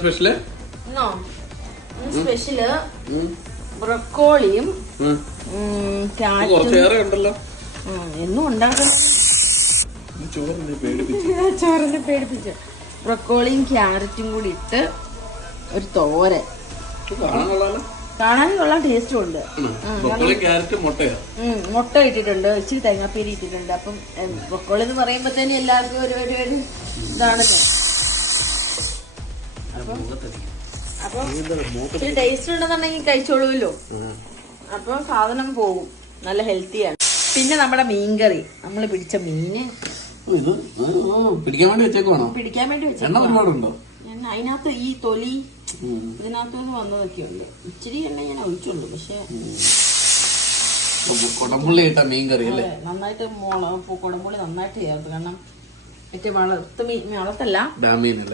Special special ബ്രൊക്കോളിയും ഉണ്ടല്ലോ എന്നും ഉണ്ടാക്കണം. ചോറിനെ പേടിപ്പിച്ചു. ബ്രൊക്കോളിയും ക്യാരറ്റും കൂടി ഇട്ട് ഒരു തോരൻ. കാണാനും കൊള്ളാൻ ടേസ്റ്റും ഉണ്ട്. മുട്ട ഇട്ടിട്ടുണ്ട്, ഇച്ചിരി തേങ്ങാപ്പീരി ഇട്ടിട്ടുണ്ട്. അപ്പം ബ്രൊക്കോളി എന്ന് പറയുമ്പോ തന്നെ എല്ലാവർക്കും ഒരു ഇതാണ്. അപ്പം ഇച്ചിരി ടേസ്റ്റ് ഉണ്ടെന്നുണ്ടെങ്കിൽ കഴിച്ചോളൂല്ലോ. അപ്പൊ സാധനം പോകും, നല്ല ഹെൽത്തിയാണ്. പിന്നെ നമ്മുടെ മീൻകറി, നമ്മള് പിടിച്ച മീന് പിടിക്കാൻ വേണ്ടി വെച്ചേക്കുവാണോ? പിടിക്കാൻ വേണ്ടി വെച്ചേക്കുവാണോ? അതിനകത്ത് ഈ തൊലി ഇതിനകത്തുനിന്ന് വന്നതൊക്കെ ഉണ്ട്. ഇച്ചിരി എണ്ണ ഞാൻ ഒഴിച്ചുള്ളൂ. പക്ഷെ കൊടംപുള്ളി ഇട്ട മീൻകറി അല്ലേ? നന്നായിട്ട് കൊടംപുള്ളി നന്നായിട്ട് ചേർത്ത്. കാരണം മറ്റേ വളർത്തല്ല ഡാമീനല്ലേ.